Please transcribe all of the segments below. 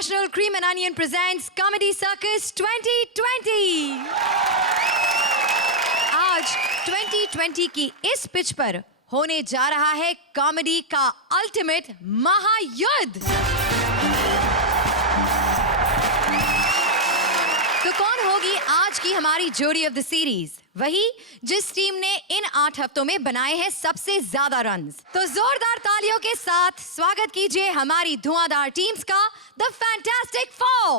International Cream and Onion presents Comedy Circus 2020. आज 2020 की इस पिच पर होने जा रहा है कॉमेडी का अल्टीमेट महायुद्ध। तो कौन होगी आज की हमारी जोड़ी ऑफ द सीरीज? वही जिस टीम ने इन 8 हफ्तों में बनाए हैं सबसे ज्यादा रन्स। तो जोरदार तालियों के साथ स्वागत कीजिए हमारी धुआंधार टीम्स का, द फैंटास्टिक फोर।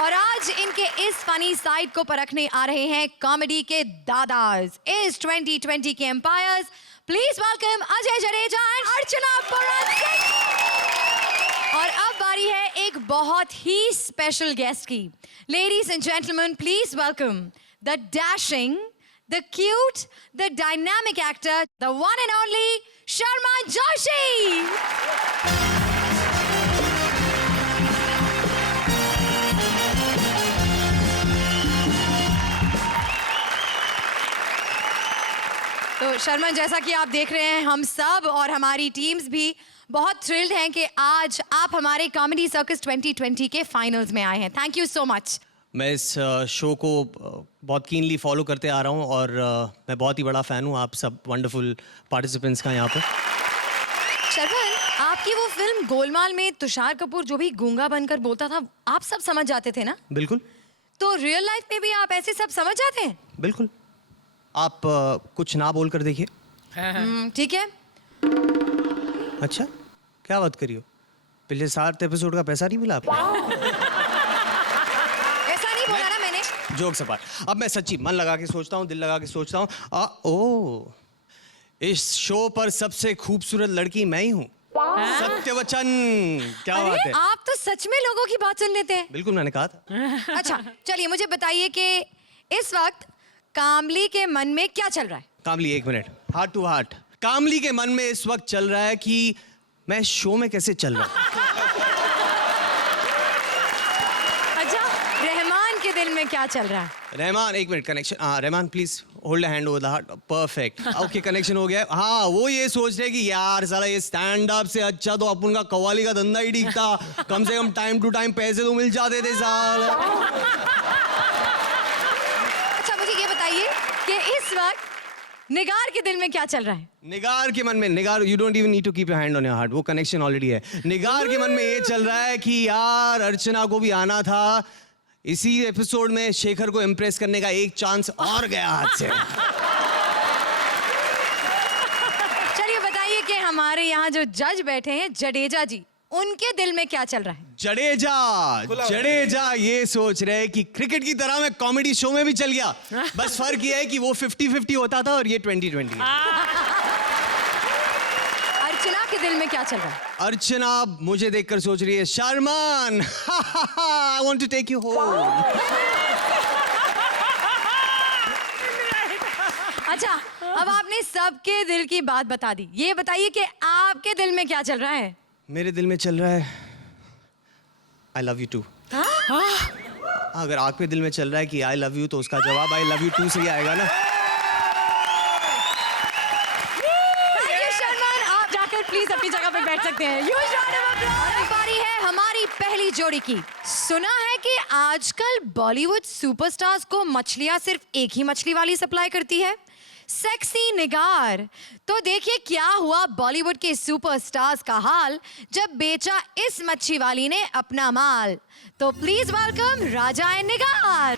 और आज इनके इस फनी साइड को परखने आ रहे हैं कॉमेडी के दादाज, इस 2020 के umpires. Please welcome Ajay Jadeja and Archana Purohit. और अब बारी है एक बहुत ही स्पेशल गेस्ट की। Ladies and gentleman, please welcome the dashing, the cute, the dynamic actor, the one and only Sharma Joshi. तो शर्मा, जैसा कि आप देख रहे हैं, हम सब और हमारी टीम्स भी बहुत थ्रिल्ड हैं कि आज आप हमारे कॉमेडी सर्कस 2020 के फाइनल्स में आए हैं। Thank you so much. मैं इस शो को बहुत कीनली फॉलो करते आ रहा हूँ और मैं बहुत ही बड़ा फ़ैन हूँ आप सब वंडरफुल पार्टिसिपेंट्स का यहाँ पर। शर्मन, आपकी वो फिल्म गोलमाल में तुषार कपूर जो भी गूंगा बनकर बोलता था, आप सब समझ जाते थे ना? बिल्कुल। तो रियल लाइफ में भी आप ऐसे सब समझ जाते हैं? बिल्कुल। आप कुछ ना बोल कर देखिए। ठीक है। अच्छा, क्या बात करियो? पिछले 7 एपिसोड का पैसा नहीं मिला आपको? ऐसा नहीं बोला ना मैंने। जोक सपाट। अब मैं सच्ची मन लगा के सोचता हूँ, दिल लगा के सोचता हूँ। इस शो पर सबसे खूबसूरत लड़की मैं ही हूँ। सत्यवचन। क्या बात है? आप तो सच में लोगों की बात सुन लेते हैं। बिल्कुल, मैंने कहा था। अच्छा, चलिए मुझे बताइए कि इस वक्त कामली के मन में क्या चल रहा है? कामली, एक मिनट, हार्ट टू हार्ट। कामली के मन में इस वक्त चल रहा है कि मैं शो में कैसे चल रहा हूँ। अच्छा, रहमान के दिल में क्या चल रहा है? रहमान, एक मिनट, कनेक्शन। हाँ Rahman, please hold hand over the heart. Perfect, okay, connection हो गया। हाँ, वो ये सोच रहे कि यार साला ये स्टैंड अप से अच्छा तो अपन का कव्वाली का धंधा ही ठीक था। कम से कम टाइम टू टाइम पैसे तो मिल जाते थे साल। अच्छा, मुझे ये बताइए कि इस वक्त निगार के दिल में क्या चल रहा है? निगार के मन में, Nigar, you don't even need to keep your hand on your heart, वो कनेक्शन ऑलरेडी है। निगार के मन में ये चल रहा है कि यार अर्चना को भी आना था, इसी एपिसोड में शेखर को इम्प्रेस करने का एक चांस और गया हाथ से। चलिए बताइए कि हमारे यहाँ जो जज बैठे हैं जडेजा जी, उनके दिल में क्या चल रहा है? जडेजा ये सोच रहे कि क्रिकेट की तरह मैं कॉमेडी शो में भी चल गया, बस फर्क ये है कि वो 50-50 होता था और ये 2020। अर्चना के दिल में क्या चल रहा है? अर्चना मुझे देखकर सोच रही है, Sharman, I want to take you home. अच्छा, अब आपने सबके दिल की बात बता दी, ये बताइए कि आपके दिल में क्या चल रहा है? मेरे दिल में चल रहा है आई लव यू टू। अगर आपके दिल में चल रहा है कि आई लव यू, तो उसका जवाब आई लव यू टू से ही आएगा ना। शर्मान, आप जाकर प्लीज अपनी जगह पे बैठ सकते हैं। बारी है हमारी पहली जोड़ी की। सुना है कि आजकल बॉलीवुड सुपरस्टार्स को मछलियां सिर्फ एक ही मछली वाली सप्लाई करती है, सेक्सी निगार। तो देखिए क्या हुआ बॉलीवुड के सुपरस्टार्स का हाल जब बेचा इस मच्छी वाली ने अपना माल। तो प्लीज वेलकम राजा एंड निगार।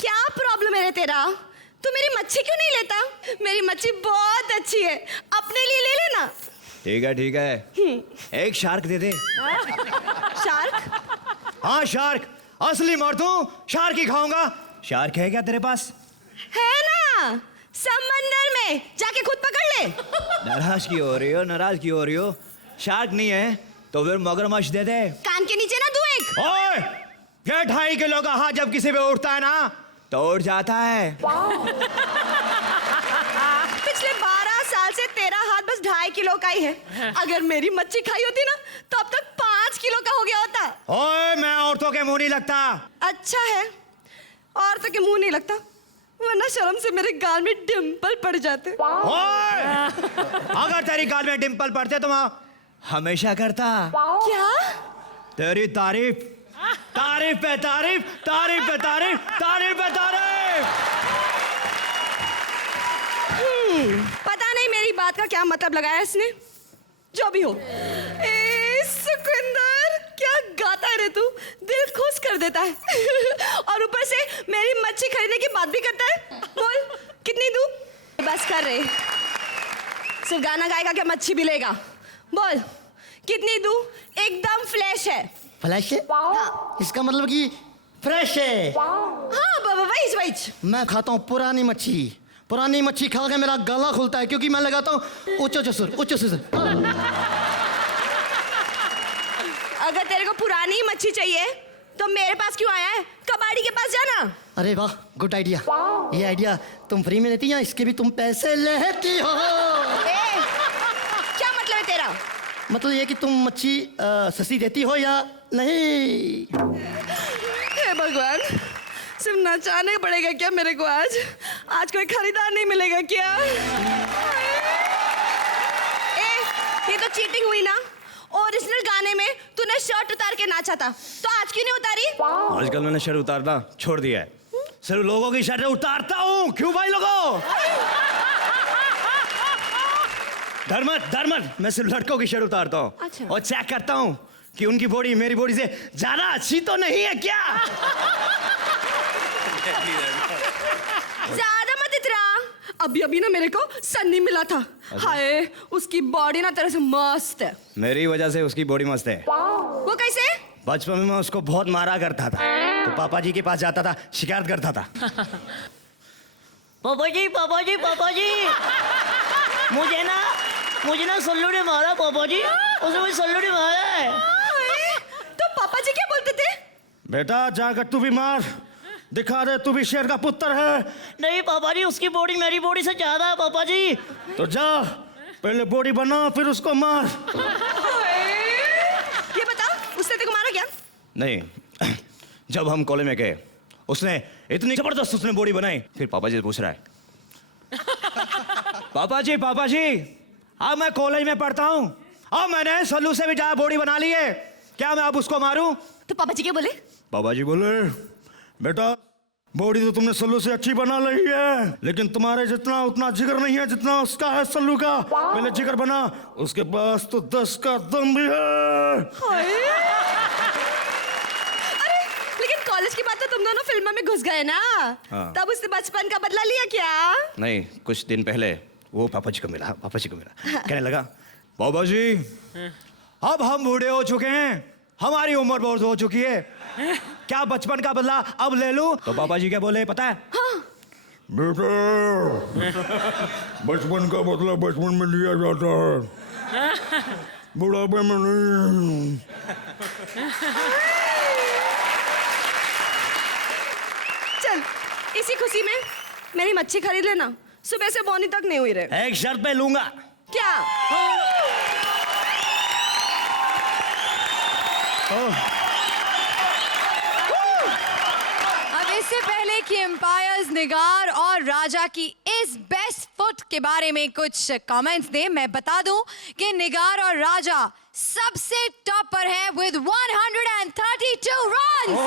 क्या प्रॉब्लम है रे तेरा? तू मेरी मच्छी क्यों नहीं लेता? मेरी मच्छी बहुत अच्छी है, अपने लिए ले लेना। ठीक है। एक शार्क दे दे। शार्क? हाँ शार्क, असली मर्दू शार्क ही खाऊंगा। शार्क है क्या तेरे पास? है ना, समंदर में, जाके खुद पकड़ ले। नाराज क्यों हो रही हो? शार्क नहीं है तो फिर मगरमच्छ दे दे। कान के नीचे ना दू एक। ओए, ये 2.5 किलो का हाथ जब किसी पे उठता है ना तो उठ जाता है। पिछले 12 साल से तेरा हाथ बस 2.5 किलो का ही है। अगर मेरी मच्छी खाई होती ना तो अब तक 5 किलो का हो गया होता। ओए, मैं औरतों के मुंह नहीं लगता। अच्छा है, औरतों के मुंह नहीं लगता, वरना शर्म से मेरे गाल में डिम्पल पड़ जाते। ओए! अगर तेरी गाल में डिंपल पड़ते तो मैं हमेशा करता। क्या? तेरी तारीफ, तारीफ पे तारीफ, तारीफ पे तारीफ, तारीफ पे तारीफ। पता नहीं मेरी बात का क्या मतलब लगाया इसने। जो भी हो। सुखविंदर, क्या गाता है रे तू, दिल खुश कर देता है। और ऊपर से मेरी मच्छी खरीदने की बात भी करता है। बोल कितनी दूं? बस कर रहे, सिर्फ गाना गाएगा क्या मच्छी भी लेगा? बोल कितनी दूं? एकदम फ्लैश है। फ्लैश है? हाँ। इसका मतलब कि फ्रेश है। हाँ बाबा वही वही। मैं खाता हूँ पुरानी मच्छी। पुरानी मच्छी खा के मेरा गला खुलता है क्योंकि मैं लगाता हूँ उच्च सुर, उच्च सुर। अगर तेरे को पुरानी मच्छी चाहिए तो मेरे पास क्यों आया है? कबाड़ी के पास जाना। अरे वाह, गुड आइडिया। ये आइडिया तुम फ्री में देती या इसके भी तुम पैसे लेती हो? क्या मतलब है तेरा? मतलब ये कि तुम मच्छी सस्ती देती हो या नहीं? हे भगवान, सिर्फ नचाने पड़ेगा क्या मेरे को आज? आज कोई खरीदार नहीं मिलेगा क्या? ये तो चीटिंग हुई ना। ओरिजिनल गाने में तूने शर्ट उतार के नाचा था, तो आज क्यों नहीं उतारी? आजकल मैंने शर्ट उतारना छोड़ दिया है। सिर्फ लोगों की शर्ट उतारता हूँ। क्यों भाई लोगों? धर्मत धर्मत, मैं सिर्फ लड़कों की शर्ट उतारता हूँ। अच्छा। और चेक करता हूँ कि उनकी बॉडी मेरी बॉडी से ज्यादा अच्छी तो नहीं है क्या? ज्यादा मत इतरा। अभी अभी ना मेरे को सन्नी मिला था। हाय, उसकी बॉडी ना तेरे से मस्त है। मेरी वजह से उसकी बॉडी मस्त है। वो कैसे? बचपन में मैं उसको बहुत मारा करता था, तो पापा जी के पास जाता था, शिकायत करता था। पापा जी, पापा जी, पापा जी, मुझे ना सल्लू ने मारा पापा जी, उसने मुझे सल्लू ने मारा है। तो पापा जी क्या बोलते थे? बेटा जाकर तू भी मार, दिखा दे तू भी शेर का पुत्र है। नहीं पापा जी, उसकी बॉडी मेरी बॉडी से ज्यादा है पापा जी। तो जा पहले बॉडी बना फिर उसको मार। ये बता, उसने तेरे को मारा क्या? नहीं, जब हम कॉलेज में गए उसने इतनी जबरदस्त उसने बॉडी बनाई, फिर पापा जी से पूछ रहा है, पापा जी अब मैं कॉलेज में पढ़ता हूँ, अब मैंने सल्लू से भी ज्यादा बॉडी बना ली है, क्या मैं अब उसको मारूं? तो पापा जी क्या बोले? पापा जी बोले, बेटा बॉडी तो तुमने सल्लू से अच्छी बना ली है, लेकिन तुम्हारे जितना उतना जिगर नहीं है जितना उसका है सल्लू का। पहले जिगर बना, उसके पास तो 10 का दम भी है। अरे लेकिन कॉलेज की बात तो तुम दोनों फिल्मों में घुस गए ना। हाँ। तब उसने बचपन का बदला लिया क्या? नहीं, कुछ दिन पहले वो पापा जी को मिला, कहने लगा, पापा जी अब हम बूढ़े हो चुके हैं, हमारी उम्र बहुत हो चुकी है, क्या बचपन का बदला अब ले लूं? तो पापा जी क्या बोले पता है? हाँ। बेटा बचपन का बदला बचपन में लिया जाता है, बुढ़ापे में नहीं। चल इसी खुशी में मेरी मच्छी खरीद लेना, सुबह से बोनी तक नहीं हुई रहे। एक शर्त पे लूंगा। क्या? अब इससे पहले कि एम्पायर्स निगार और राजा की इस बेस्ट फुट के बारे में कुछ कमेंट्स दें, मैं बता दूं कि निगार और राजा सबसे टॉप पर है विद 132 रन्स।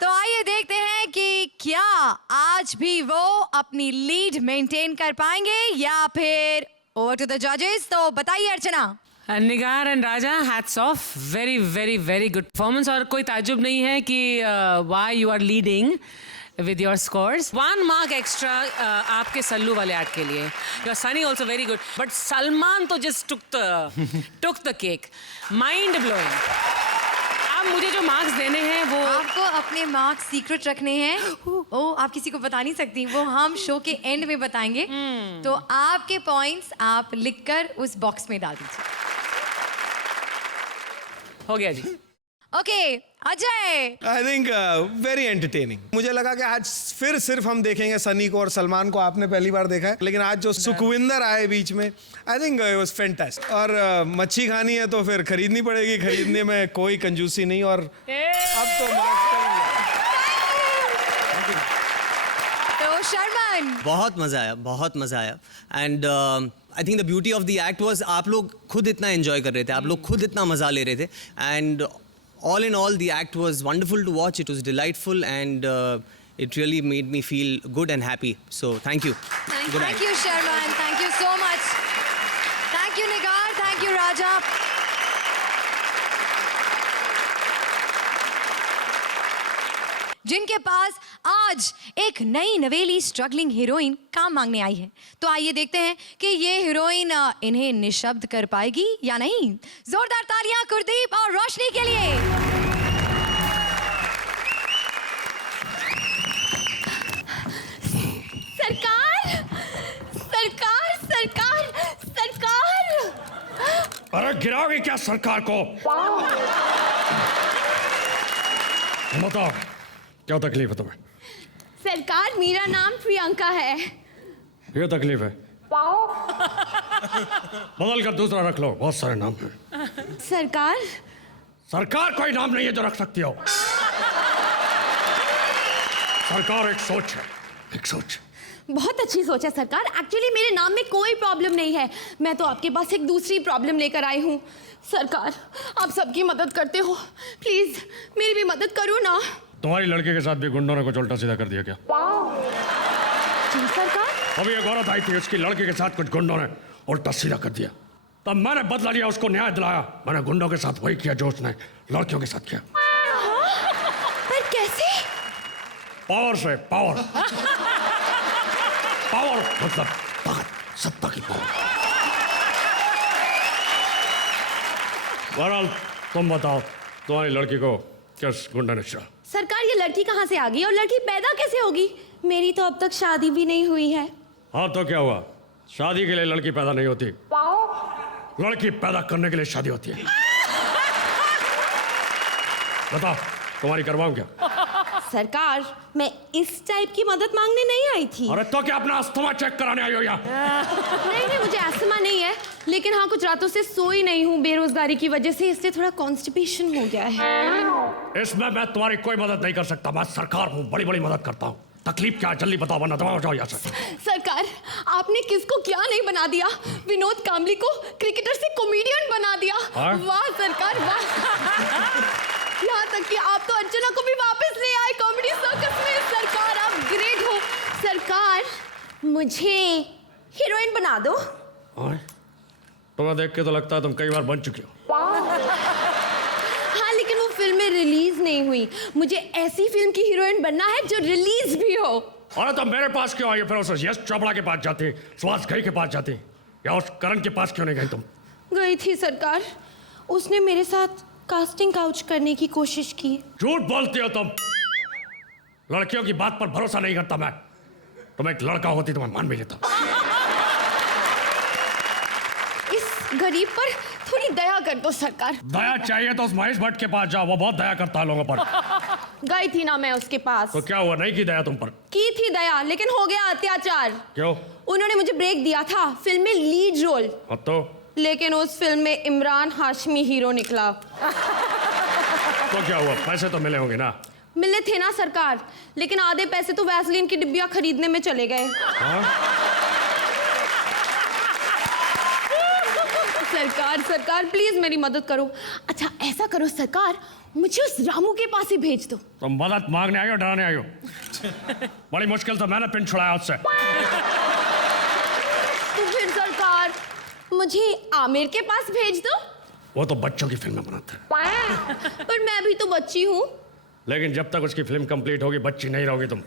तो आइए देखते हैं कि क्या आज भी वो अपनी लीड मेंटेन कर पाएंगे या फिर ओवर टू द जजेस। तो बताइए Archana. Nigar and Raja, hats off, very very very good performance. और कोई ताजुब नहीं है कि why you are leading with your scores. 1 mark extra आपके सल्लू वाले एक्ट के लिए। Your sunny also very good, but Salman तो just took the cake, mind blowing. अब मुझे जो मार्क्स देने हैं वो आपको अपने मार्क्स सीक्रेट रखने हैं। ओ, आप किसी को बता नहीं सकती, वो हम शो के एंड में बताएंगे। तो आपके पॉइंट्स आप लिखकर उस बॉक्स में डाल दीजिए। हो गया जी। Okay Ajay. I think very entertaining. मुझे लगा कि आज फिर सिर्फ हम देखेंगे सनी को और सलमान को, आपने पहली बार देखा है, लेकिन आज जो सुखविंदर आए बीच में, आई थिंक इट वाज फैंटास्टिक। और मच्छी खानी है तो फिर खरीदनी पड़ेगी, खरीदने में कोई कंजूसी नहीं। और अब तो मार्क्स करेंगे। फन? बहुत मज़ा आया and I think the beauty of the act was आप लोग खुद इतना एंजॉय कर रहे थे, आप लोग खुद इतना मज़ा ले रहे थे and all in all the act was wonderful to watch. It was delightful and it really made me feel good and happy. So thank you. Good night. Thank you, Sharman. Thank you so much. Thank you, Nigar. Thank you, Raja. जिनके पास आज एक नई नवेली struggling heroine काम मांगने आई है, तो आइए देखते हैं कि ये हीरोइन इन्हें निशब्द कर पाएगी या नहीं. जोरदार तालियां कुलदीप और रोशनी के लिए. सरकार. अरे गिराओगे क्या सरकार को? बताओ क्या तकलीफ है तुम्हें? सरकार, मेरा नाम प्रियंका है. ये तकलीफ है? बदल कर दूसरा रख लो, बहुत सारे नाम हैं. सरकार. सरकार कोई नाम नहीं है जो रख सकती हो. सरकार एक सोच है, एक सोच. बहुत अच्छी सोच है सरकार. एक्चुअली मेरे नाम में कोई प्रॉब्लम नहीं है. मैं तो आपके पास एक दूसरी प्रॉब्लम लेकर आई हूँ. सरकार, आप सबकी मदद करते हो, प्लीज मेरी भी मदद करो ना. तुम्हारी लड़के के साथ भी गुंडों ने कुछ उल्टा सीधा कर दिया क्या? जी सरकार. अभी एक औरत आई थी, उसकी लड़के के साथ कुछ गुंडों ने उल्टा सीधा कर दिया. तब मैंने बदला लिया, उसको न्याय दिलाया. मैंने गुंडों के साथ वही किया जो उसने लड़कियों के साथ किया. पर कैसे? पावर से. पावर पावर मतलब ताकत, सत्ता की पावर. बहरहाल तुम बताओ, तुम्हारी लड़की को किस गुंडा ने छेड़ा? सरकार, ये लड़की कहाँ से आ गई और लड़की पैदा कैसे होगी? मेरी तो अब तक शादी भी नहीं हुई है. हाँ तो क्या हुआ? शादी के लिए लड़की पैदा नहीं होती, लड़की पैदा करने के लिए शादी होती है. बताओ तुम्हारी करवाऊं क्या? सरकार, मैं इस टाइप की मदद मांगने नहीं आई थी. अरे तो क्या अपना अस्थमा चेक कराने आई हो यहाँ? नहीं, मुझे अस्थमा नहीं है, लेकिन हाँ कुछ रातों से सोई नहीं हूँ बेरोजगारी की वजह से, इसलिए थोड़ा कॉन्स्टिपेशन हो गया है. इसमें मैं तुम्हारी कोई मदद नहीं कर सकता. मैं सरकार हूँ, बड़ी बड़ी मदद करता हूँ. तकलीफ क्या है जल्दी बताओ वरना दबाओ जाओ यहाँ से. सरकार, आपने किसको क्या नहीं बना दिया. विनोद कांबली को क्रिकेटर से कॉमेडियन बना दिया. वाह सरकार वाह. यहाँ तक कि आप तो अर्चना को भी वापस ले आए कॉमेडी सर्कस में. सरकार, आप ग्रेट हो. सरकार, मुझे हीरोइन बना दो. तुम्हें देख के तो लगता है तुम कई बार बन चुकी हो. हाँ, लेकिन वो फिल्में रिलीज नहीं हुई. मुझे ऐसी फिल्म की हीरोइन बनना है जो रिलीज भी हो. अरे तो मेरे पास क्यों आई? फिर उस यश चोपड़ा के पास जाती, सुहास घई के पास जाती, या उस करण के पास क्यों नहीं गई तुम? गई थी सरकार. उसने मेरे साथ कास्टिंग काउच करने की कोशिश की. झूठ बोलती हो तुम. लड़कियों की बात पर भरोसा नहीं करता मैं. तुम एक लड़का होती तो मैं मान भी लेता. इस गरीब पर थोड़ी दया कर दो सरकार. दया चाहिए तो उस महेश भट्ट के पास जाओ, वो बहुत दया करता है लोगों पर. गई थी ना मैं उसके पास. तो क्या हुआ, नहीं की दया तुम पर? की थी दया, लेकिन हो गया अत्याचार. क्यों? उन्होंने मुझे ब्रेक दिया था फिल्म में लीड रोल, तो लेकिन उस फिल्म में इमरान हाशमी हीरो निकला. तो क्या हुआ, पैसे तो मिले होंगे ना? मिले थे ना सरकार, लेकिन आधे पैसे तो वैसलीन की डिब्बियां खरीदने में चले गए. सरकार प्लीज मेरी मदद करो. अच्छा ऐसा करो सरकार, मुझे उस रामू के पास ही भेज दो. तुम मदद मांगने आई हो डराने आई हो? बड़ी मुश्किल से मैंने पिन छुड़ाया उससे. तो फिर सरकार मुझे आमिर के पास भेज दो. वो तो बच्चों की फिल्में बनाता है. पर मैं भी तो बच्ची हूँ. लेकिन जब तक उसकी फिल्म कंप्लीट होगी बच्ची नहीं रहोगी तुम.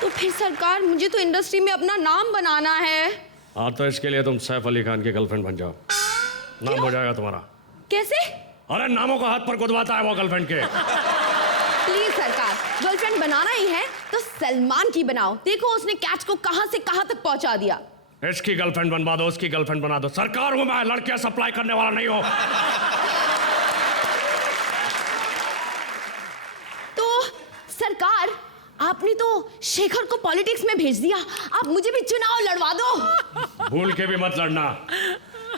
तो फिर सरकार मुझे तो इंडस्ट्री में अपना नाम बनाना है. हाँ तो इसके लिए तुम सैफ अली खान की गर्लफ्रेंड बन जाओ, नाम हो जाएगा तुम्हारा. कैसे? अरे नामों को हाथ पर गुदवाता है वो गर्लफ्रेंड के. प्लीज सरकार, गर्लफ्रेंड बनाना ही है तो सलमान की बनाओ. देखो उसने कैच को कहां से कहां तक पहुंचा दिया. इसकी गर्लफ्रेंड बनवा दो, उसकी गर्लफ्रेंड बना दो. सरकार हूं मैं, लड़कियां सप्लाई करने वाला नहीं हो. तो सरकार आपने तो शेखर को पॉलिटिक्स में भेज दिया, आप मुझे भी चुनाव लड़वा दो. भूल के भी मत लड़ना,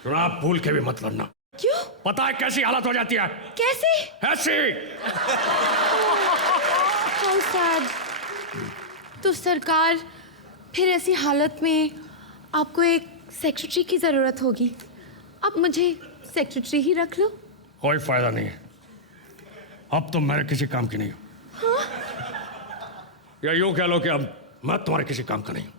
चुनाव भूल के भी मत लड़ना. क्यों? पता है कैसी हालत हो जाती है? कैसे? ऐसी. How sad. तो सरकार, फिर ऐसी हालत में आपको एक सेक्रेटरी की ज़रूरत होगी। अब मुझे सेक्रेटरी ही रख लो। कोई फायदा नहीं है, अब तुम मेरे किसी काम की नहीं हो। या यूं कह लो कि अब मैं तुम्हारे किसी काम का नहीं हूं।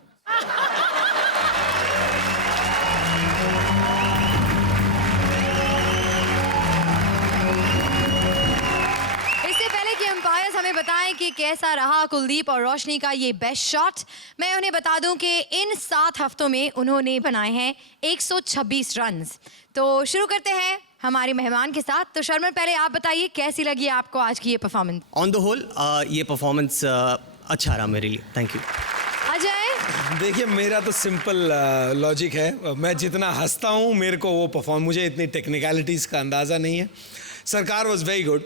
इससे पहले कि अंपायर्स हमें बताएं कि कैसा रहा कुलदीप और रोशनी का ये बेस्ट शॉट, मैं उन्हें बता दूं कि इन 7 हफ्तों में उन्होंने बनाए हैं 126 रन्स। तो शुरू करते हैं हमारे मेहमान के साथ। तो शर्मन, पहले आप बताइए कैसी लगी आपको आज की ये परफॉर्मेंस? ऑन द होल ये परफॉर्मेंस अच्छा रहा मेरे लिए। Thank you. अजय? देखिए, मेरा तो सिंपल लॉजिक है। मैं जितना हंसता हूँ मेरे को वो परफॉर्म, मुझे इतनी टेक्निकलिटीज़ का अंदाज़ा नहीं है। सरकार वॉज वेरी गुड।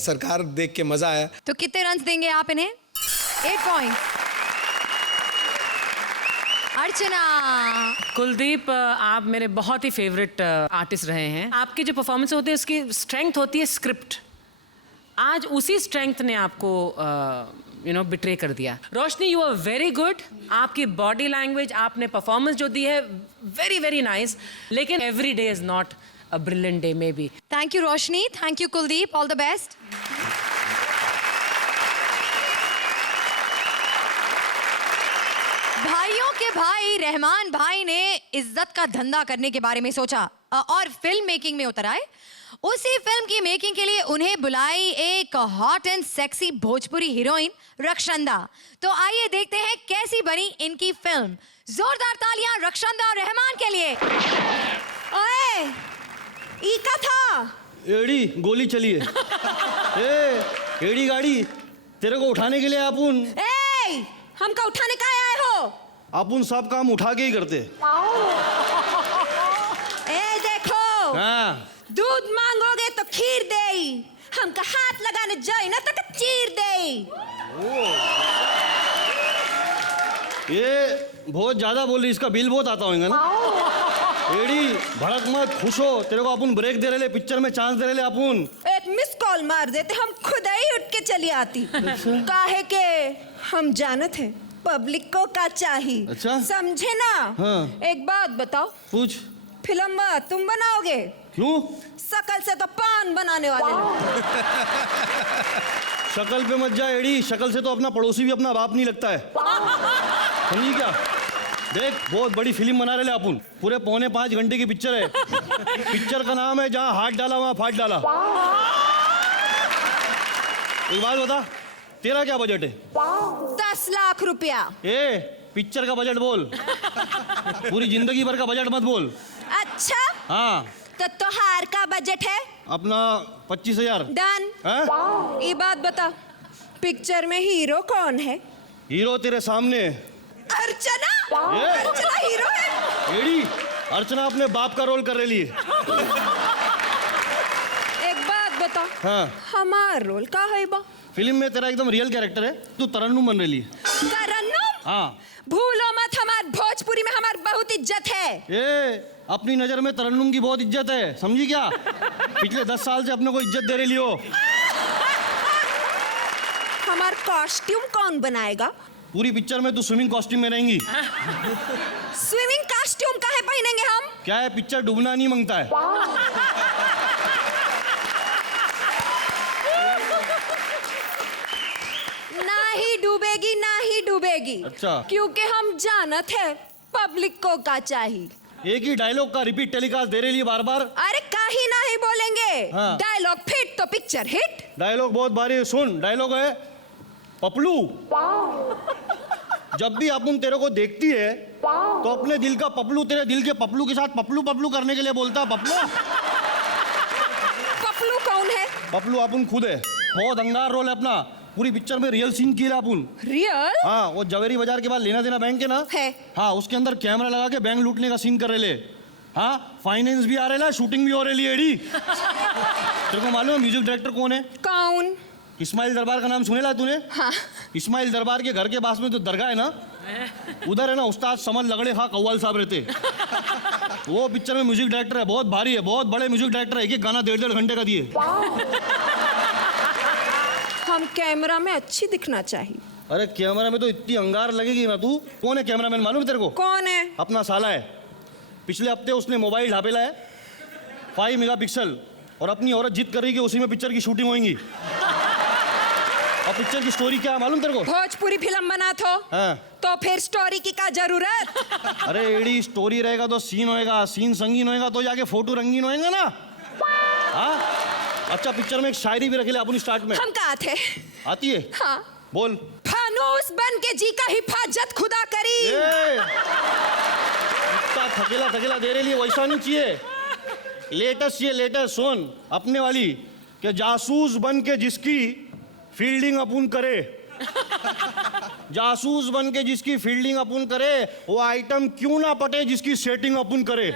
सरकार देख के मज़ा आया। तो कितने रन देंगे आप इन्हें? 8 पॉइंट। अर्चना? कुलदीप, आप मेरे बहुत ही फेवरेट आर्टिस्ट रहे हैं। आपकी जो परफॉर्मेंस होती है उसकी स्ट्रेंथ होती है स्क्रिप्ट। आज उसी स्ट्रेंथ ने आपको बिट्रे कर दिया। रोशनी, यू आर वेरी गुड। आपकी बॉडी लैंग्वेज, आपने परफॉर्मेंस जो दी है, वेरी वेरी नाइस। लेकिन every day is not a brilliant day may be. Thank you Roshni, thank you Kuldeep, all the best. भाइयों के भाई रहमान भाई ने इज्जत का धंधा करने के बारे में सोचा और फिल्म मेकिंग में उतर आए। उसी फिल्म की मेकिंग के लिए उन्हें बुलाई एक hot and sexy Bhojpuri heroine Rakshanda. तो आइए देखते हैं कैसी बनी इनकी फिल्म। जोरदार तालियां रक्षंदा और रहमान के लिए। ओए, ई का था? एड़ी गोली चली है। एड़ी गाड़ी तेरे को उठाने के लिए अपुन। ए, हमका उठाने का आए हो? अपुन सब काम उठा के ही करते। ए देखो, हाँ, दूध मांगोगे तो खीर देई, हमका हाथ लगाने जाए ना तो चीर देई। ये बहुत ज्यादा बोल रही, इसका बिल बहुत आता होगा ना। एड़ी भड़क मत, खुश हो। तेरे को अपन ब्रेक दे रहे, पिक्चर में चांस दे रहे अपन। एक मिस कॉल मार देते, हम खुद ही उठ के चली आती। काहे के हम जानत हैं पब्लिक को का चाहिए। अच्छा? समझे ना? हाँ। एक बात बताओ, पूछ। फिल्म तुम बनाओगे? क्यों? शकल से तो पान बनाने वाले लोग। शक्ल पे मत जा एड़ी, शक्ल से तो अपना पड़ोसी भी अपना बाप नहीं लगता है। समझी क्या? देख, बहुत बड़ी फिल्म बना रहे अपन, पूरे 4.25 घंटे की पिक्चर है। पिक्चर का नाम है जहाँ हाथ डाला वहाँ फाट डाला। एक बात बता, तेरा क्या बजट है? 10 लाख रुपया। ए, पिक्चर का बजट बोल, पूरी जिंदगी भर का बजट मत बोल। अच्छा, हाँ, तो तोहार का बजट है? अपना 25,000। डन। ये बात बता, पिक्चर में हीरो कौन है? हीरो तेरे सामने। अर्चना? ये? अर्चना हीरो है? एड़ी, अर्चना अपने बाप का रोल कर रही है। एक बात बता, हाँ, हमार रोल का है बा? फिल्म में तेरा एकदम रियल कैरेक्टर है, तू तरन्नुम बन रही है। तरन्नुम? हाँ। भूलो मत, हमार भोजपुरी में हमार बहुत इज्जत है। ए, अपनी नजर में तरन्नुम की बहुत इज्जत है, समझी क्या? पिछले 10 साल से अपने को इज्जत दे रही हो। हमार कॉस्ट्यूम कौन बनाएगा? पूरी पिक्चर में तू स्विमिंग कॉस्ट्यूम में रहेंगी। स्विमिंग कॉस्ट्यूम काहे पहनेंगे हम? क्या है, पिक्चर डूबना नहीं मांगता है। ना ही डूबेगी, ना ही डूबेगी। अच्छा। क्योंकि हम जानत है पब्लिक को का चाहिए। एक ही डायलॉग का रिपीट टेलीकास्ट दे रही है बार बार। अरे काहे ना ही बोलेंगे? हाँ। डायलॉग फिट तो पिक्चर हिट। डायलॉग बहुत भारी है, सुन। डायलॉग है, पपलू जब भी अपन तेरे को देखती है तो अपने दिल का पपलू तेरे दिल के पपलू के साथ पपलू पपलू करने के लिए बोलता है पपलू। पपलू कौन है? पपलू अपन खुद है। बहुत अंगार रोल है अपना, पूरी पिक्चर में रियल सीन किया अपन। रियल? हाँ, वो जवेरी बाजार के बाद लेना देना बैंक है ना, है। हाँ, उसके अंदर कैमरा लगा के बैंक लूटने का सीन कर रहे। हाँ, फाइनेंस भी आ रहा है, शूटिंग भी हो रही है। एडी, तेरे को मालूम है म्यूजिक डायरेक्टर कौन है? कौन? इस्माइल दरबार का नाम सुनेला तूने? हाँ। इस्माइल दरबार के घर के पास में जो दरगाह है ना, उधर है ना उस्ताद समद लगड़े खा कव्वाल साहब रहते। वो पिक्चर में म्यूजिक डायरेक्टर है, बहुत भारी है, बहुत बड़े म्यूजिक डायरेक्टर है। एक गाना 1.5 घंटे का दिए। हम कैमरा में अच्छी दिखना चाहिए। अरे कैमरा में तो इतनी अंगार लगेगी ना। तू कौन है कैमरामैन मालूम है तेरे को? कौन है? अपना साला है। पिछले हफ्ते उसने मोबाइल ढापे लाया 5 मेगापिक्सल और अपनी औरत जिद कर रही कि उसी में पिक्चर की शूटिंग होगी। और पिक्चर की स्टोरी क्या है मालूम तेरे को? भोजपुरी फिल्म बना हाँ। तो फिर स्टोरी की क्या जरूरत? अरे एडी स्टोरी रहेगा तो सीन होएगा, सीन संगीन होएगा तो जाके फोटो रंगीन होएंगे ना। हाँ अच्छा पिक्चर में एक शायरी भी रखे ले अपन स्टार्ट में। हम कहा थे? आती है? हाँ। बोल। फानूस बन के जी का हिफाजत खुदा करी। इतना थकेला थकेला दे रहे लिए वैसा नहीं चाहिए। लेटेस्ट चाहिए लेटेस्ट। सुन अपने वाली कि जासूस बन के जिसकी फील्डिंग अपुन करे, जासूस बन के जिसकी फील्डिंग अपुन करे वो आइटम क्यों ना पटे जिसकी सेटिंग अपुन करे।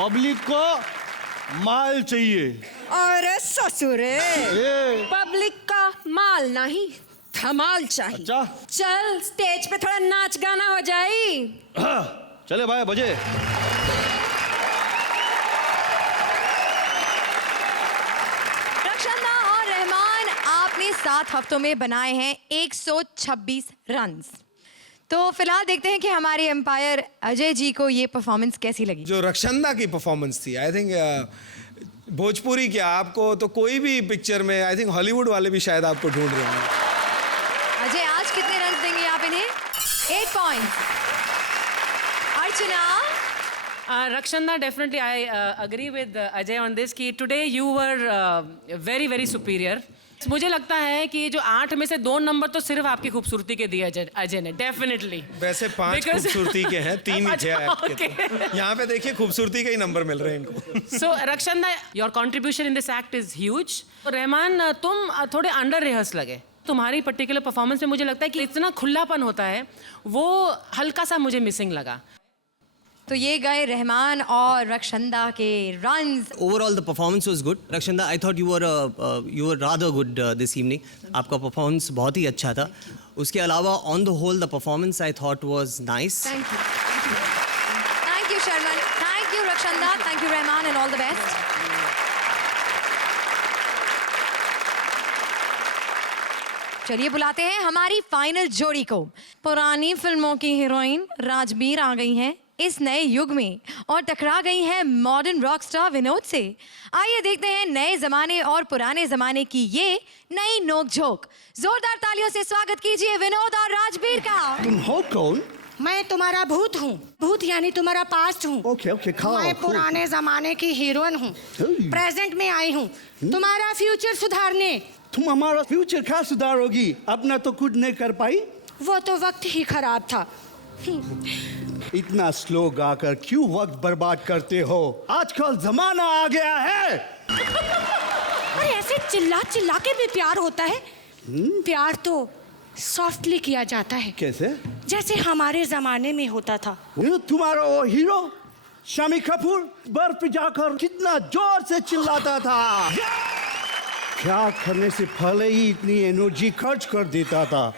पब्लिक को माल चाहिए। अरे ससुरे, पब्लिक का माल नहीं धमाल चाहिए। अच्छा चल स्टेज पे थोड़ा नाच गाना हो जाए। चले भाई बजे। रक्षंदा और रहमान, आपने 7 हफ्तों में बनाए हैं 126 रन्स। तो फिलहाल देखते हैं कि हमारे एम्पायर अजय जी को ये परफॉर्मेंस कैसी लगी। जो रक्षंदा की परफॉर्मेंस थी, आई थिंक भोजपुरी क्या आपको तो कोई भी पिक्चर में, आई थिंक हॉलीवुड वाले भी शायद आपको ढूंढ रहे होंगे। अजय आज कितने रन देंगे आप इन्हें? 8 points. Archana. Rakshanda, definitely I agree with Ajay on this कि today you were very very superior. मुझे लगता है कि जो 8 में से 2 नंबर तो सिर्फ आपकी खूबसूरती के दिए अजय ने, डेफिनेटली। वैसे 5 खूबसूरती के हैं, 3 ही थे आपके। Okay. यहाँ पे देखिए खूबसूरती के ही नंबर मिल रहे हैं इनको। So Rakshanda, your contribution in this act is huge. Rahman तुम थोड़े अंडर रिहर्स लगे। तुम्हारी पर्टिकुलर परफॉर्मेंस में मुझे लगता है कि इतना खुलापन होता है वो हल्का सा मुझे मिसिंग लगा। तो ये गए रहमान और रक्षंदा के runs. Overall, the performance was good. Rakshanda, I thought you were rather good this evening. आपका performance बहुत ही अच्छा था. उसके अलावा on the whole, the performance I thought was nice. Thank you. Thank you, Sharman. Thank you, Rakshanda. Thank you, Rahman, and all the best. चलिए बुलाते हैं हमारी फाइनल जोड़ी को। पुरानी फिल्मों की हीरोइन राजबीर आ गई हैं इस नए युग में और टकरा गई हैं मॉडर्न रॉक स्टार विनोद से। आइए देखते हैं नए जमाने और पुराने जमाने की ये नई नोकझोंक। जोरदार तालियों से स्वागत कीजिए विनोद और राजबीर का। तुम हो कौन? मैं तुम्हारा भूत हूँ। भूत यानी तुम्हारा पास्ट हूँ। ओके खाओ। मैं पुराने जमाने की हीरोइन हूँ, प्रेजेंट में आई हूँ तुम्हारा फ्यूचर सुधारने। तुम हमारा फ्यूचर क्या सुधारोगी? अपना तो खुद नहीं कर पाई। वो तो वक्त ही खराब था। इतना स्लो गाकर क्यों वक्त बर्बाद करते हो? आजकल जमाना आ गया है। और ऐसे चिल्ला चिल्ला के भी प्यार होता है? प्यार तो सॉफ्टली किया जाता है। कैसे? जैसे हमारे जमाने में होता था। तुम्हारा वो हीरो शमी कपूर बर्फ पे जाकर कितना जोर से चिल्लाता था। क्या करने से पहले ही इतनी एनर्जी खर्च कर देता था,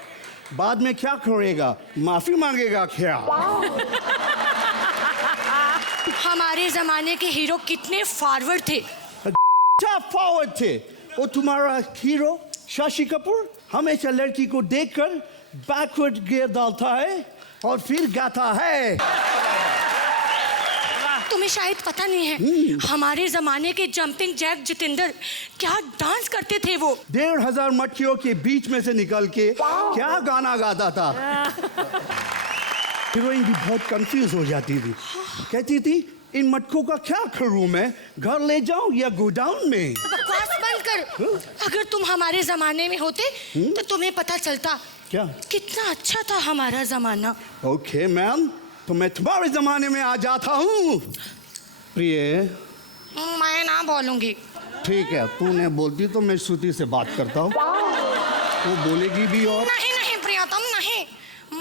बाद में क्या करेगा? माफी मांगेगा क्या? हमारे जमाने के हीरो कितने फॉरवर्ड थे। क्या फॉरवर्ड थे? वो तुम्हारा हीरो शशि कपूर हमेशा लड़की को देखकर बैकवर्ड गियर डालता है और फिर गाता है। तुम्हें शायद पता नहीं है, हमारे जमाने के जंपिंग जैक जितेंद्र क्या डांस करते थे। वो 1500 मटकियों के बीच में से निकल के क्या गाना गाता था। हीरोइन भी बहुत कंफ्यूज हो जाती थी, कहती थी इन मटकों का क्या करूं मैं, घर ले जाऊं या गोडाउन में? बकवास बंद कर। अगर तुम हमारे जमाने में होते तो तुम्हें पता चलता क्या कितना अच्छा था हमारा जमाना। ओके मैम, तो मैं तुम्हारे जमाने में आ जाता हूँ। प्रिय, मैं ना बोलूंगी। ठीक है, तू नहीं बोलती तो मैं श्रुति से बात करता हूँ, वो बोलेगी भी। और नहीं नहीं प्रियतम नहीं,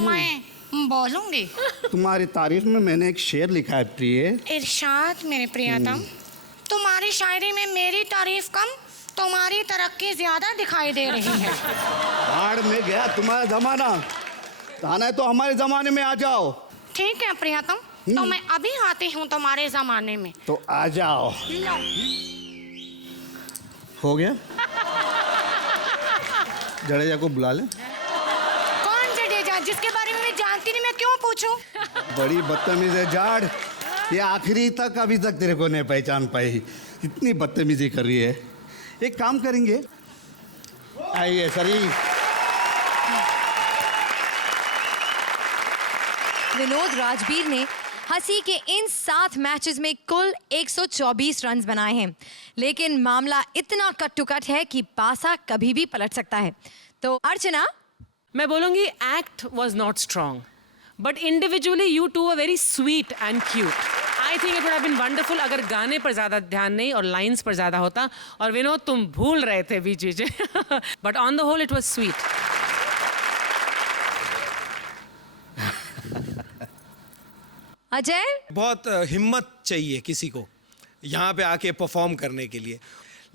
मैं बोलूंगी। तुम्हारी तारीफ में मैंने एक शेर लिखा है प्रिय। इरशाद मेरे प्रियतम, तुम्हारी शायरी में मेरी तारीफ कम, तुम्हारी तरक्की ज्यादा दिखाई दे रही है। बाढ़ में गया तुम्हारा जमाना, आना है तो हमारे जमाने में आ जाओ। ठीक है प्रियतम, तो मैं अभी आती हूँ तुम्हारे जमाने में। तो आ जाओ। लो। हो गया? जडेजा को बुला ले। कौन जडेजा जिसके बारे में मैं जानती नहीं, मैं क्यों पूछूं? बड़ी बदतमीज है जाड़, ये आखिरी तक अभी तक तेरे को नहीं पहचान पाई, इतनी बदतमीजी कर रही है। एक काम करेंगे, आइए सरी। विनोद राजबीर ने हंसी के इन 7 मैचेस में कुल 124 रन बनाए हैं, लेकिन मामला इतना कट टू कट है कि पासा कभी भी पलट सकता है। तो अर्चना, मैं बोलूंगी act was not strong, but individually you two are very sweet and cute. I think it would have been wonderful अगर गाने पर ज्यादा ध्यान नहीं और लाइंस पर ज्यादा होता। और विनोद, तुम भूल रहे थे बीच बीच में, but on the whole it was sweet. Ajay, बहुत हिम्मत चाहिए किसी को यहाँ पे आके परफॉर्म करने के लिए,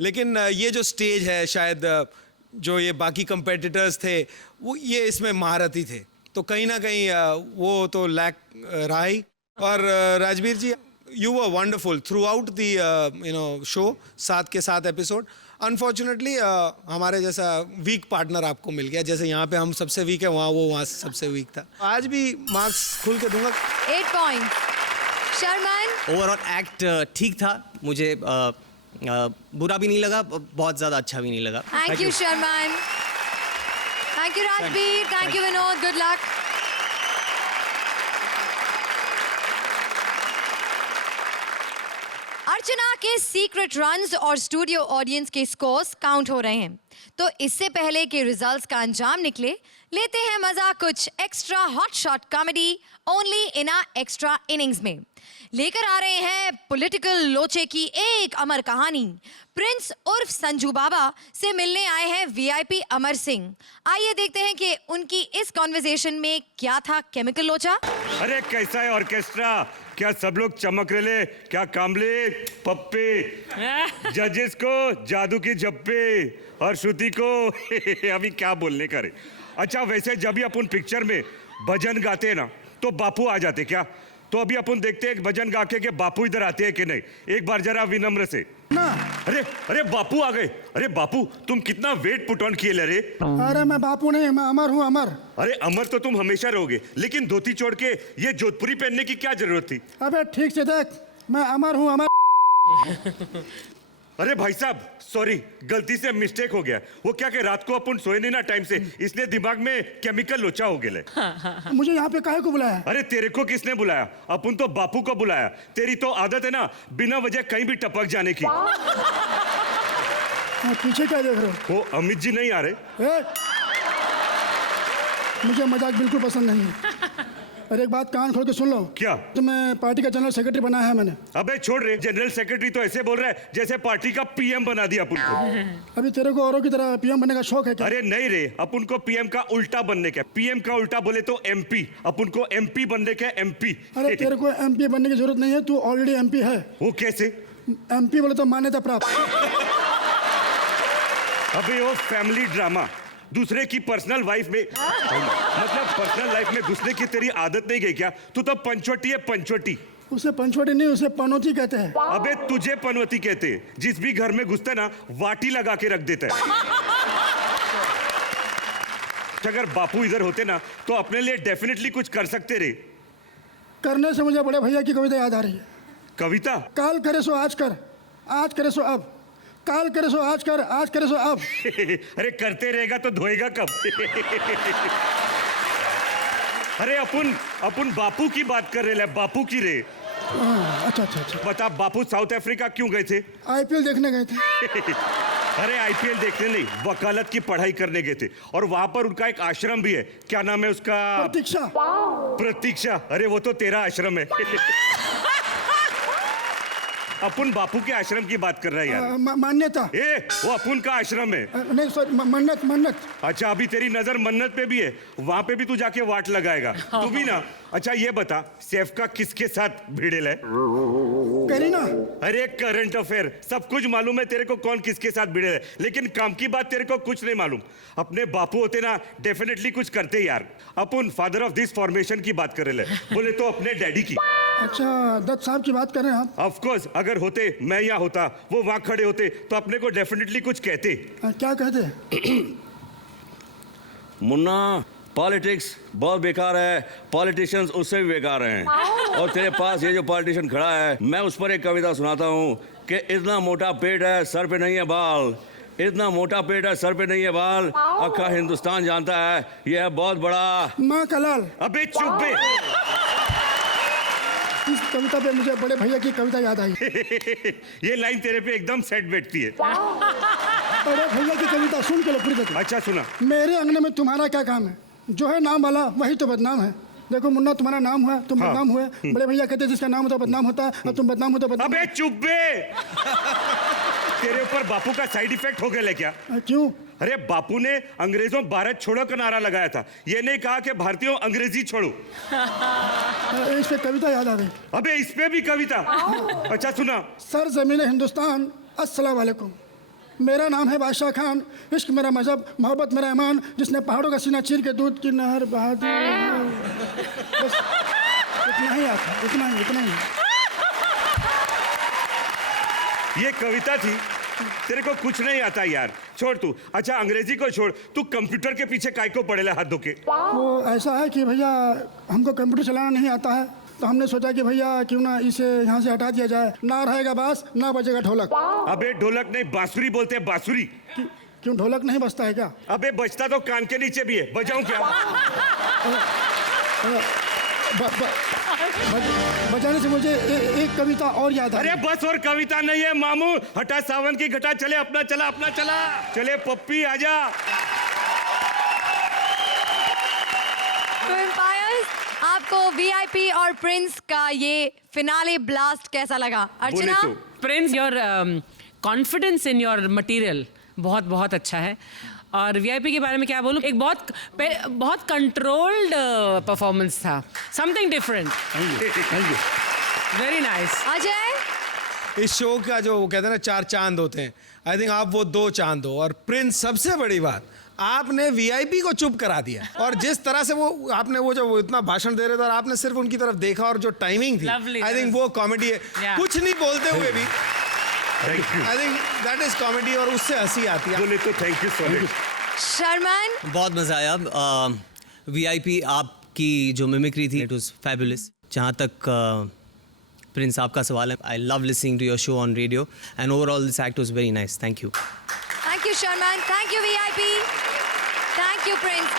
लेकिन ये जो स्टेज है, शायद जो ये बाकी कंपेटिटर्स थे वो ये इसमें महारथी थे, तो कहीं ना कहीं वो तो लैक रहा ही। और Rajbir ji, you were wonderful throughout the show, 7 के 7 एपिसोड। अनफॉर्चुनेटली हमारे जैसा वीक पार्टनर आपको मिल गया, जैसे यहाँ पे हम सबसे वीक है, वहाँ सबसे वीक था। आज भी मार्क्स खुल के दूंगा। 8 पॉइंट। शर्मन, ओवरऑल एक्ट ठीक था, मुझे बुरा भी नहीं लगा, बहुत ज़्यादा अच्छा भी नहीं लगा। Thank you Sharman, thank you Rajbir, thank you Vinod, good luck. Archana के सीक्रेट रन्स और स्टूडियो ऑडियंस के स्कोर्स काउंट हो रहे हैं, तो इससे पहले कि रिजल्ट्स का अंजाम निकले, लेते हैं मजा कुछ extra hot shot comedy only in a extra innings में। लेकर आ रहे हैं पॉलिटिकल लोचे की एक अमर कहानी। प्रिंस उर्फ संजू बाबा से मिलने आए हैं वीआईपी अमर सिंह। आइए देखते हैं कि उनकी इस कॉन्वर्सेशन में क्या था केमिकल लोचा। अरे कैसा है ऑर्केस्ट्रा, क्या सब लोग चमक रहे, क्या कामले पप्पे, जजेस को जादू की जप्पे और श्रुति को अभी क्या बोलने का रे। अच्छा वैसे जब भी अपन पिक्चर में भजन गाते हैं ना तो बापू आ जाते क्या, तो अभी अपन देखते हैं भजन गा के बापू इधर आते हैं कि नहीं, एक बार जरा विनम्र से ना। अरे अरे बापू आ गए। अरे बापू तुम कितना वेट पुट ऑन किए ले रे। अरे मैं बापू नहीं, मैं अमर हूँ, अमर। अरे अमर तो तुम हमेशा रहोगे, लेकिन धोती छोड़ के ये जोधपुरी पहनने की क्या जरूरत थी। अबे ठीक से देख, मैं अमर हूँ, अमर। अरे भाई साहब सॉरी, गलती से मिस्टेक हो गया। वो क्या कि रात को अपन सोए नहीं ना टाइम से, इसलिए दिमाग में केमिकल लोचा हो गया। मुझे यहाँ पे काहे को बुलाया? अरे तेरे को किसने बुलाया, अपन तो बापू को बुलाया। तेरी तो आदत है ना बिना वजह कहीं भी टपक जाने की। पीछे क्या देख रहे हो? वो अमित जी नहीं आ रहे? मुझे मजाक बिल्कुल पसंद नहीं है। अरे एक बात कान खोल के सुन लो। क्या? तो मैं पार्टी का जनरल सेक्रेटरी बनाया है मैंने। अबे छोड़ रे, जनरल सेक्रेटरी तो ऐसे बोल रहा है जैसे पार्टी का पीएम बना दिया अपन को। अभी तेरे को औरों की तरह पीएम बनने का शौक है क्या? अरे नहीं रे, अपन को पीएम का उल्टा बनने का। पीएम का उल्टा बोले तो एमपी, अपन को एमपी बनने का एमपी। अरे तेरे को एमपी बनने की जरूरत नहीं है, तू ऑलरेडी एमपी है। वो कैसे? एमपी बोले तो मान्यता प्राप्त। अबे वो फैमिली ड्रामा, दूसरे की पर्सनल लाइफ में मतलब पर्सनल लाइफ में घुसने की तेरी आदत नहीं गई क्या? तू तो पंचवटी है, पंचवटी। उसे पंचवटी नहीं, उसे पनौती कहते हैं। अबे तुझे पनवती कहते हैं, जिस भी घर में घुसता ना वाटी लगा के रख देता है। अगर बापू इधर होते ना तो अपने लिए डेफिनेटली कुछ कर सकते रे। करने से मुझे बड़े भैया की कविता याद आ रही है। कविता? काल करे सो आज कर, आज करे सो अब, काल करे सो आज कर, आज करे सो अब। अरे करते रहेगा तो धोएगा कब? अरे अपन बापू की बात कर रहे हैं, बापू की रे। अच्छा अच्छा अच्छा। बता बापू साउथ अफ्रीका क्यों गए थे? आईपीएल देखने गए थे। अरे आईपीएल देखने नहीं, वकालत की पढ़ाई करने गए थे, और वहां पर उनका एक आश्रम भी है। क्या नाम है उसका? प्रतीक्षा। प्रतीक्षा? अरे वो तो तेरा आश्रम है। अपन बापू के आश्रम की बात कर रहे हैं यार। मान्यता। वो अपन का आश्रम है। नहीं सॉरी, मन्नत मन्नत। अच्छा अभी तेरी नजर मन्नत पे भी है, वहां पे भी तू जाके वाट लगाएगा तू भी ना। अच्छा ये बता, सैफ का किसके साथ भिड़ेल है? करीना। अरे करंट अफेयर सब कुछ मालूम है तेरे को कौन किसके साथ भिड़ेल है, लेकिन काम की बात तेरे को कुछ नहीं मालूम। अपने बापू होते ना डेफिनेटली कुछ करते यार। अपन फादर ऑफ दिस फॉर्मेशन की बात कर रहे हैं, बोले तो अपने डैडी की। अच्छा दत्त साहब की बात कर रहे हैं आप? ऑफ कोर्स, अगर होते मैं यहाँ होता, वो वहां खड़े होते तो अपने को डेफिनेटली कुछ कहते। क्या कहते? मुन्ना पॉलिटिक्स बहुत बेकार है, पॉलिटिशियंस उससे भी बेकार हैं। और तेरे पास ये जो पॉलिटिशियन खड़ा है, मैं उस पर एक कविता सुनाता हूँ कि इतना मोटा पेट है सर पे नहीं है बाल, इतना मोटा पेट है सर पे नहीं है बाल, अक्का हिंदुस्तान जानता है ये है बहुत बड़ा। माँ का लाल। अबे चुप बे। इस कविता पे मुझे बड़े भैया की कविता याद आई। ये लाइन तेरे पे एकदम सेट बैठती है। बड़े भैया की कविता सुन के लो पूरी देखो। अच्छा सुना। मेरे अंगने में तुम्हारा क्या काम है, जो है नाम वाला वही तो बदनाम है। देखो मुन्ना तुम्हारा नाम हुआ, तुम बदनाम हुए। बड़े भैया कहते हैं जिसका नाम होता है बदनाम होता है, और तुम बदनाम होते हो बदनाम। अबे चुप बे। तेरे ऊपर बापू का साइड इफेक्ट हो गया क्या? क्यों? अरे बापू ने अंग्रेजों भारत छोड़ो का नारा लगाया था, ये नहीं कहा कि भारतीयों अंग्रेजी छोड़ो। इस पे कविता याद आ गई। अबे इस पे भी कविता? अच्छा सुना। सर ज़मीन हिंदुस्तान अस्सलाम वालेकुम, मेरा नाम है बादशाह खान, इश्क मेरा मजहब, मोहब्बत मेरा ईमान, जिसने पहाड़ों का सीना चीर के दूध की नहर बहा दी। बस इतना ही आता, इतना ही। ये कविता थी? तेरे को कुछ नहीं आता यार, छोड़ तू। अच्छा अंग्रेजी को छोड़, तू कंप्यूटर के पीछे काय को पड़ेला हाथ धो के? वो ऐसा है कि भैया हमको कंप्यूटर चलाना नहीं आता है, तो हमने सोचा कि भैया क्यों ना इसे यहाँ से हटा दिया जाए, ना रहेगा बांस ना बजेगा ढोलक। अबे ढोलक नहीं बांसुरी बोलते हैं, बांसुरी। क्यों ढोलक नहीं बजता है क्या? अबे बजता तो कान के नीचे भी है, बजाऊं क्या? बजाने से मुझे एक कविता और याद आ। अरे बस और कविता नहीं है मामू, हटा सावन की घटा, चले अपना चला। चले पप्पी आजा। तो एम्पायर्स, आपको वीआईपी और प्रिंस का ये फिनाले ब्लास्ट कैसा लगा? Archana? Prince, your confidence in your material बहुत बहुत अच्छा है। और वीआईपी के बारे में क्या बोलूं, एक बहुत कंट्रोल्ड परफॉर्मेंस था, something different. Thank you. Very nice. Ajay? इस शो का जो वो कहते हैं ना 4 चांद होते हैं, आई थिंक आप वो 2 चांद हो। और प्रिंस सबसे बड़ी बात, आपने वीआईपी को चुप करा दिया। और जिस तरह से वो आपने वो जो इतना भाषण दे रहे थे और आपने सिर्फ उनकी तरफ देखा, और जो टाइमिंग थी, आई थिंक वो कॉमेडी है। कुछ नहीं बोलते हुए भी I think that is comedy, और उससे हंसी आती है। बोले तो thank you so much. Sharman? बहुत मज़ा आया। वीआईपी आपकी जो मिमिक्री थी, इट वाज फैबुलस। जहाँ तक प्रिंस आपका सवाल है, I love listening to your show on radio, and overall this act was very nice. Thank you. Thank you Sharman, thank you VIP, thank you Prince.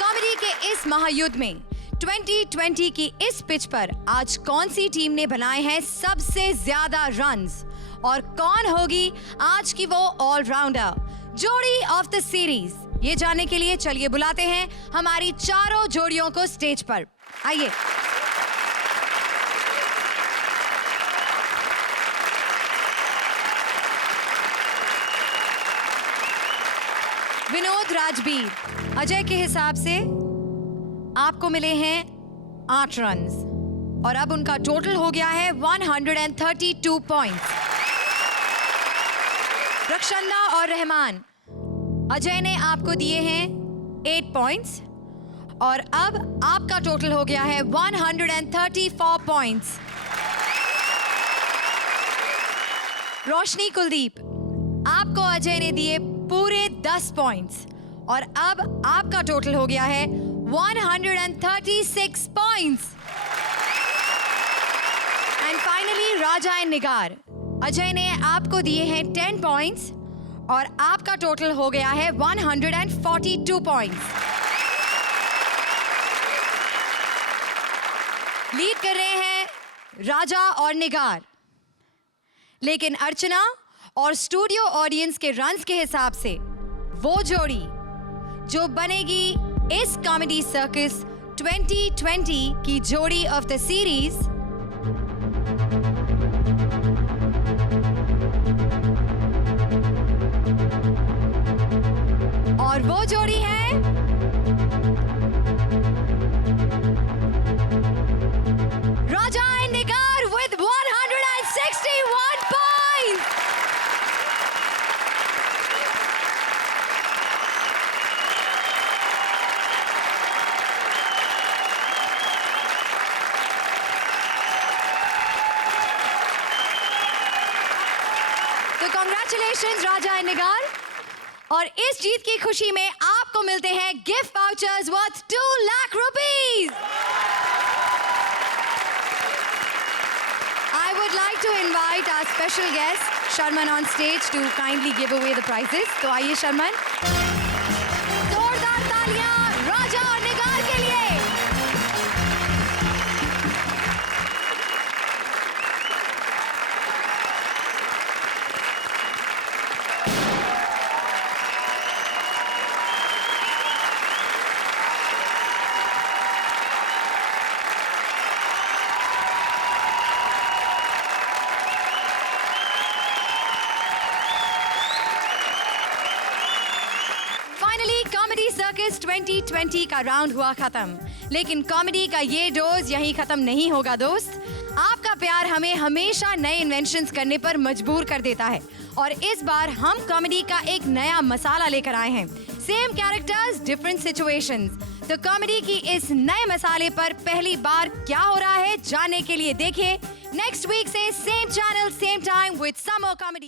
Comedy के इस महायुद्ध में 2020 की इस पिच पर आज कौन सी टीम ने बनाए हैं सबसे ज्यादा रन्स, और कौन होगी आज की वो ऑलराउंडर जोड़ी ऑफ द सीरीज? ये जानने के लिए चलिए बुलाते हैं हमारी चारों जोड़ियों को स्टेज पर। आइए। विनोद राजबीर, अजय के हिसाब से आपको मिले हैं 8 रन्स, और अब उनका टोटल हो गया है 132 पॉइंट्स। रक्षन्ना और रहमान, अजय ने आपको दिए हैं 8 पॉइंट्स, और अब आपका टोटल हो गया है 134 पॉइंट्स। रोशनी कुलदीप, आपको अजय ने दिए पूरे 10 पॉइंट्स, और अब आपका टोटल हो गया है 136 points. And finally Raja and Nigar, Ajay ने आपको दिए हैं 10 पॉइंट्स, और आपका टोटल हो गया है 142 पॉइंट्स। लीड कर रहे हैं राजा और निगार, लेकिन अर्चना और स्टूडियो ऑडियंस के रन्स के हिसाब से वो जोड़ी जो बनेगी इस कॉमेडी सर्कस 2020 की जोड़ी ऑफ द सीरीज, और वो जोड़ी है राजा एंड निगार विद 161 पॉइंट्स। तो कॉन्ग्रेचुलेशंस राजा एंड निगार। और इस जीत की खुशी में आपको मिलते हैं gift vouchers worth 2 lakh rupees. I would like to invite our special guest Sharman on stage to kindly give away the prizes. तो आइए शर्मन, जोरदार तालियां राजा और निगार के लिए। फाइनली कॉमेडी सर्कस 2020 का राउंड हुआ खत्म, लेकिन कॉमेडी का ये डोज यहीं खत्म नहीं होगा दोस्त। आपका प्यार हमें हमेशा नए इन्वेंशंस करने पर मजबूर कर देता है और इस बार हम कॉमेडी का एक नया मसाला लेकर आए हैं। Same characters different situations. तो कॉमेडी की इस नए मसाले पर पहली बार क्या हो रहा है जानने के लिए देखिए नेक्स्ट वीक से same channel same time with some more comedy.